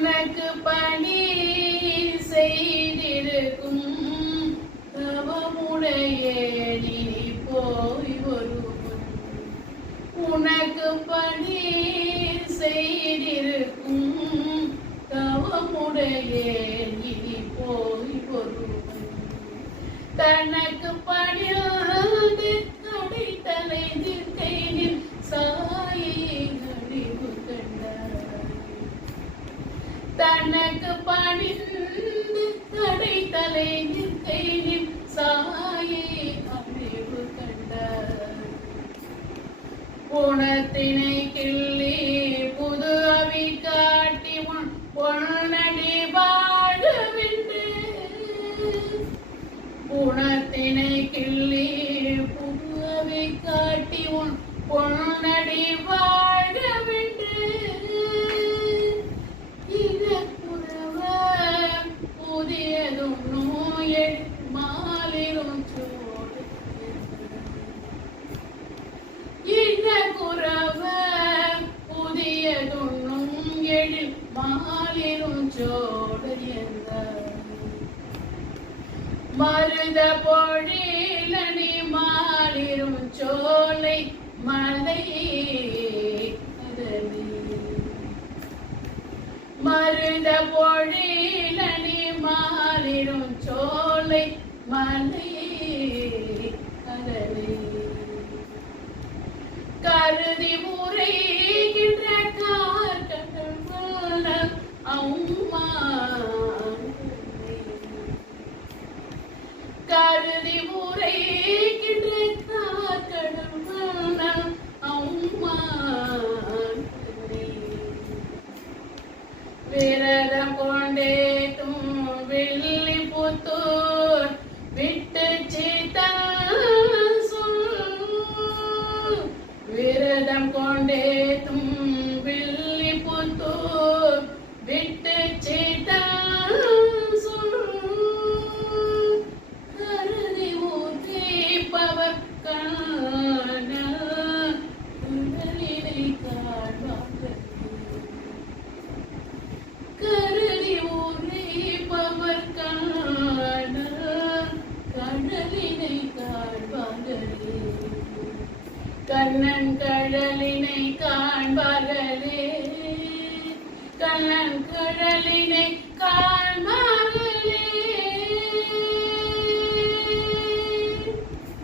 உனக்கு பணி செய்திருக்கும் தவமுடைய நீ போய் வருவன். உனக்கு பணி செய்திருக்கும் தவமுடைய நீ போய் வருவன். தனக்கு பணியாது கடைத்தலை நிற்கையில் சாயை அறிவு கண்டார். தனக்கு பணிந்து கடைத்தலை நிற்கையில் சாயை அறிவு கண்டார். குணத்தினை கிள்ளி புது அவி காட்டி பொன்னடி வாழவென்று. குணத்தினை கிள்ளி புது அவி காட்டி பொன்னடி வாழவென்று. இறப்புறவ புதியதும் நோயல் மாலிரும் சோடு. இறக்குறவ புதியதும் எழில் மாலிரும் சோடு என்றார். மருத பொழிலணி மாலிரும் சோலை மலை மருத பொழிலணி மாலிரும் சோலை மலை கடலே. கருதி முறைகின்ற கார்கடல் அம்மா. கருதி முறைகின்ற கார்கடல் அம்மா. விரதம் கொண்டே வெள்ளி புத்தூர் விட்டு சீதான் சொல். விரதம் கொண்டே வெள்ளி புத்தூர் விட்டு சீதான் சொல். கருதி ஊற்றிப்பவர் காண உடலினை காண்பார்கள். கருதி ஊற்றிப்பவர் காண கடலினை காண்பார்களே. கண்ணன் கடலினை காண்பார்களே. கண்ணன் கடலினை காண்பார்.